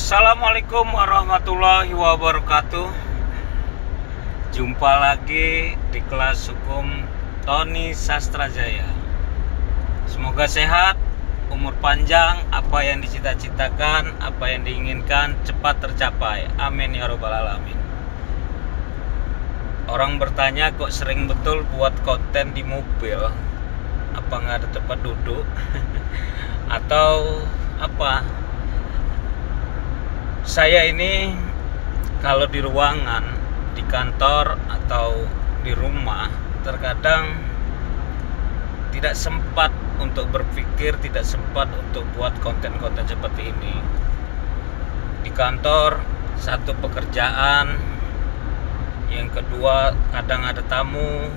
Assalamualaikum warahmatullahi wabarakatuh. Jumpa lagi di kelas hukum Tony Sastrajaya. Semoga sehat, umur panjang, apa yang dicita-citakan, apa yang diinginkan cepat tercapai. Amin ya robbal alamin. Orang bertanya kok sering betul buat konten di mobil, apa nggak ada tempat duduk atau apa? Saya ini kalau di ruangan, di kantor atau di rumah terkadang tidak sempat untuk berpikir, tidak sempat untuk buat konten-konten seperti ini. Di kantor satu pekerjaan, yang kedua kadang ada tamu.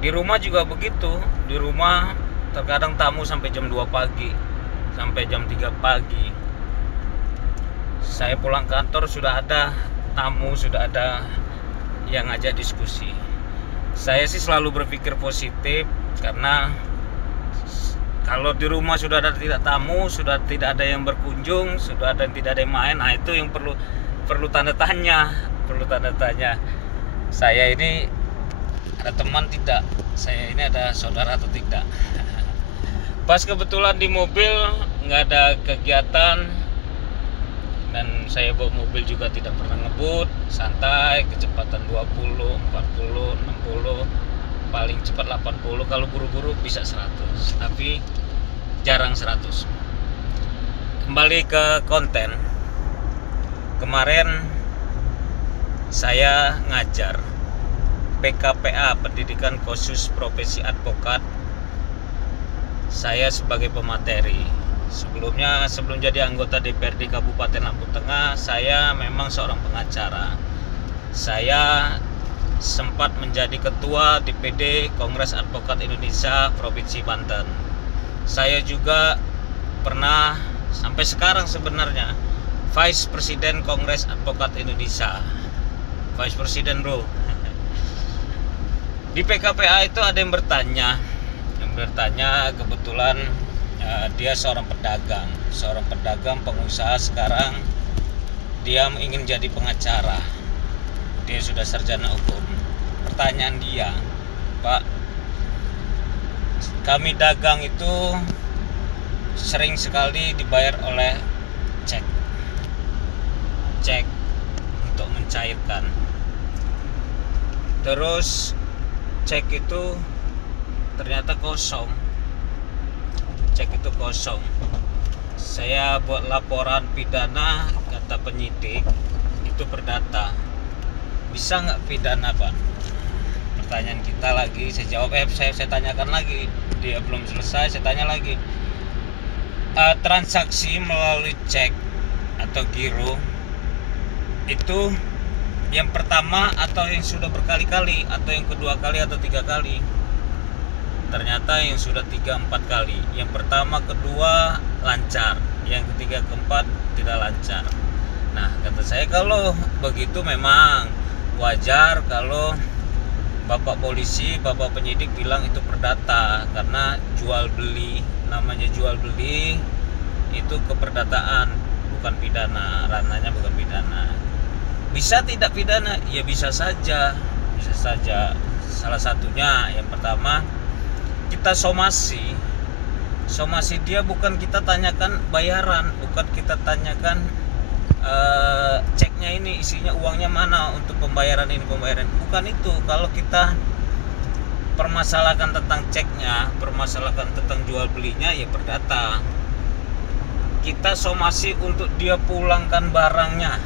Di rumah juga begitu. Di rumah terkadang tamu sampai jam 2 pagi, sampai jam 3 pagi. Saya pulang kantor sudah ada tamu, sudah ada yang ngajak diskusi. Saya sih selalu berpikir positif, karena kalau di rumah sudah ada tidak tamu, sudah tidak ada yang berkunjung, sudah ada tidak ada yang main, nah itu yang perlu tanda tanya, saya ini ada teman tidak, saya ini ada saudara atau tidak. Pas kebetulan di mobil nggak ada kegiatan, dan saya bawa mobil juga tidak pernah ngebut, santai, kecepatan 20, 40, 60, paling cepat 80, kalau buru-buru bisa 100, tapi jarang 100. Kembali ke konten. Kemarin saya ngajar PKPA, Pendidikan Khusus Profesi Advokat. Saya sebagai pemateri. Sebelum jadi anggota DPRD Kabupaten Lampung Tengah, saya memang seorang pengacara. Saya sempat menjadi ketua DPD Kongres Advokat Indonesia Provinsi Banten. Saya juga pernah sampai sekarang sebenarnya Vice Presiden Kongres Advokat Indonesia. Vice Presiden bro. Di PKPA itu ada yang bertanya kebetulan dia seorang pedagang, pengusaha. Sekarang dia ingin jadi pengacara. Dia sudah sarjana hukum. Pertanyaan dia, Pak, kami dagang itu sering sekali dibayar oleh cek untuk mencairkan. Terus cek itu ternyata kosong. Saya buat laporan pidana, kata penyidik, itu perdata. Bisa nggak pidana, Pak? Pertanyaan kita lagi, saya jawab, saya tanyakan lagi. Dia belum selesai, saya tanya lagi. Transaksi melalui cek atau giro itu yang pertama atau yang sudah berkali-kali, atau yang kedua kali atau 3 kali? Ternyata yang sudah 3-4 kali. Yang pertama, kedua lancar, yang ketiga, keempat tidak lancar. Nah, kata saya, kalau begitu memang wajar kalau Bapak polisi, Bapak penyidik bilang itu perdata, karena jual beli, namanya jual beli itu keperdataan, bukan pidana, ranahnya bukan pidana. Bisa tidak pidana? Ya bisa saja. Salah satunya, yang pertama, kita somasi dia, bukan kita tanyakan bayaran, bukan kita tanyakan ceknya ini isinya uangnya mana untuk pembayaran ini, bukan itu. Kalau kita permasalahkan tentang ceknya, permasalahkan tentang jual belinya, ya perdata. Kita somasi untuk dia pulangkan barangnya,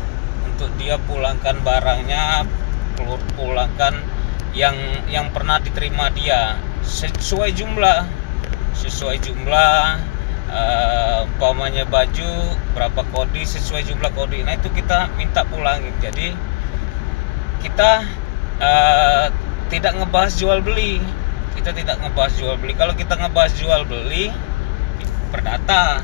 pulangkan yang pernah diterima dia sesuai jumlah, umpamanya baju berapa kodi, sesuai jumlah kodi. Nah itu kita minta pulangin. Jadi kita tidak ngebahas jual beli. Kalau kita ngebahas jual beli, perdata.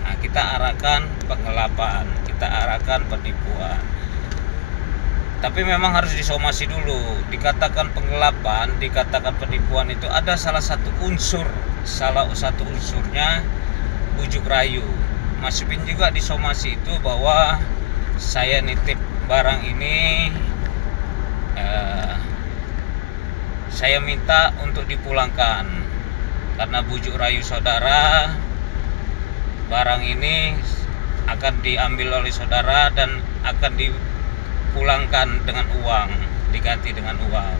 Nah, kita arahkan penggelapan, kita arahkan penipuan. Tapi memang harus disomasi dulu. Dikatakan penggelapan, dikatakan penipuan, itu ada salah satu unsurnya bujuk rayu. masukin juga di somasi itu bahwa saya nitip barang ini, saya minta untuk dipulangkan karena bujuk rayu saudara, barang ini akan diambil oleh saudara dan akan dipulangkan dengan uang, diganti dengan uang.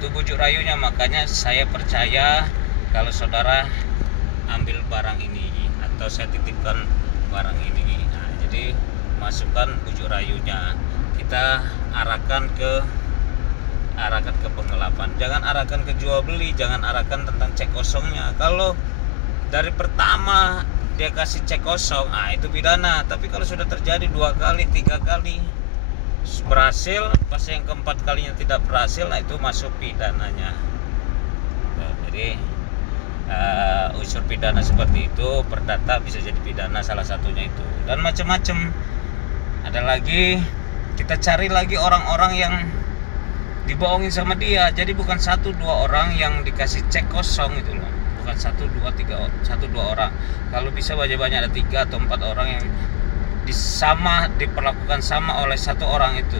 Itu bujuk rayunya, makanya saya percaya kalau saudara ambil barang ini atau saya titipkan barang ini. Nah, jadi masukkan bujuk rayunya, kita arahkan ke penggelapan. Jangan arahkan ke jual beli, jangan arahkan tentang cek kosongnya. Kalau dari pertama dia kasih cek kosong, itu pidana. Tapi kalau sudah terjadi 2 kali, 3 kali berhasil, pas yang keempat kalinya tidak berhasil, itu masuk pidananya. Nah, jadi unsur pidana seperti itu, perdata bisa jadi pidana, salah satunya itu, dan macam-macam. Ada lagi, kita cari lagi orang-orang yang dibohongin sama dia. Jadi bukan 1-2 orang yang dikasih cek kosong itu loh, bukan 1-2 orang. Kalau bisa banyak ada 3 atau 4 orang yang diperlakukan sama oleh satu orang itu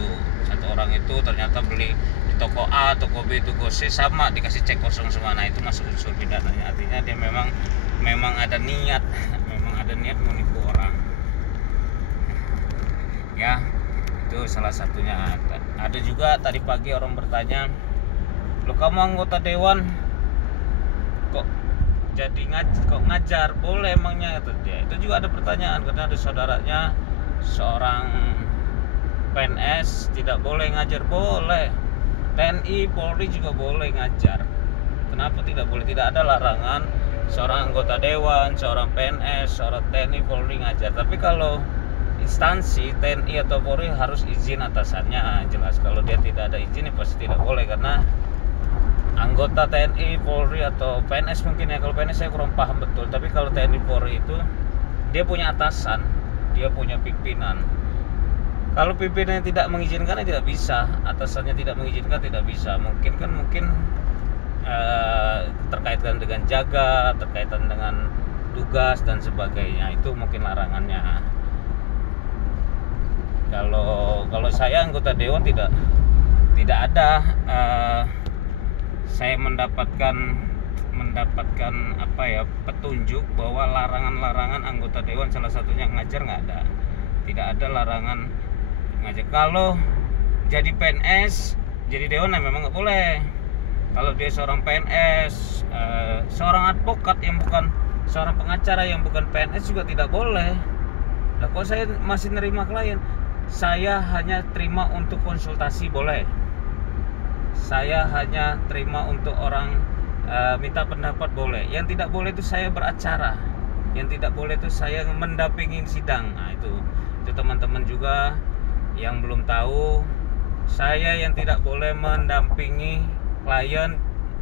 ternyata beli di toko A, toko B, toko C sama, dikasih cek kosong semua. Nah, itu masuk unsur pidananya. Artinya dia memang ada niat menipu orang ya. Itu salah satunya. Ada juga tadi pagi orang bertanya, "Lo kamu anggota dewan kok jadi ngajar, boleh emangnya?" Itu juga ada pertanyaan, karena ada saudaranya seorang PNS tidak boleh ngajar. Boleh, TNI, Polri juga boleh ngajar. Kenapa tidak boleh? Tidak ada larangan seorang anggota dewan, seorang PNS, seorang TNI, Polri ngajar. Tapi kalau instansi TNI atau Polri harus izin atasannya, jelas. Kalau dia tidak ada izin, pasti tidak boleh, karena anggota TNI, Polri atau PNS mungkin ya. Kalau PNS saya kurang paham betul, tapi kalau TNI, Polri itu dia punya atasan, dia punya pimpinan. Kalau pimpinannya tidak mengizinkan, tidak bisa. Atasannya tidak mengizinkan, tidak bisa. Mungkin terkaitan dengan jaga, terkaitan dengan tugas dan sebagainya, itu mungkin larangannya. Kalau saya anggota dewan tidak ada. Saya mendapatkan petunjuk bahwa larangan anggota dewan salah satunya ngajar, nggak ada. Tidak ada larangan ngajar. Kalau jadi PNS, jadi dewan, memang nggak boleh. Kalau dia seorang PNS, seorang advokat yang bukan, seorang pengacara yang bukan PNS juga tidak boleh. Nah, kok saya masih nerima klien? Saya hanya terima untuk konsultasi, boleh. Saya hanya terima untuk orang minta pendapat, boleh. Yang tidak boleh itu saya beracara. Yang tidak boleh itu saya mendampingi sidang. Nah, itu teman-teman juga yang belum tahu, saya yang tidak boleh mendampingi klien,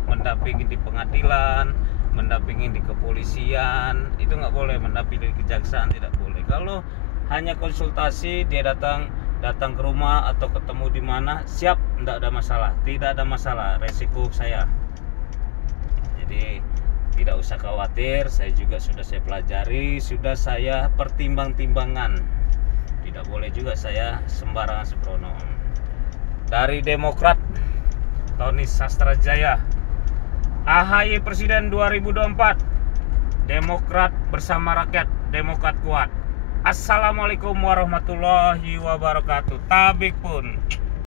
mendampingi di pengadilan, mendampingi di kepolisian, itu nggak boleh. Mendampingi di kejaksaan tidak boleh. Kalau hanya konsultasi, dia datang ke rumah atau ketemu di mana, siap, tidak ada masalah, resiko saya. Jadi tidak usah khawatir, saya juga sudah saya pelajari, sudah saya pertimbang-timbangan. Tidak boleh juga saya sembarangan sembrono. Dari Demokrat, Tony Sastrajaya, AHY Presiden 2024, Demokrat bersama rakyat, Demokrat kuat. Assalamualaikum warahmatullahi wabarakatuh. Tabik pun.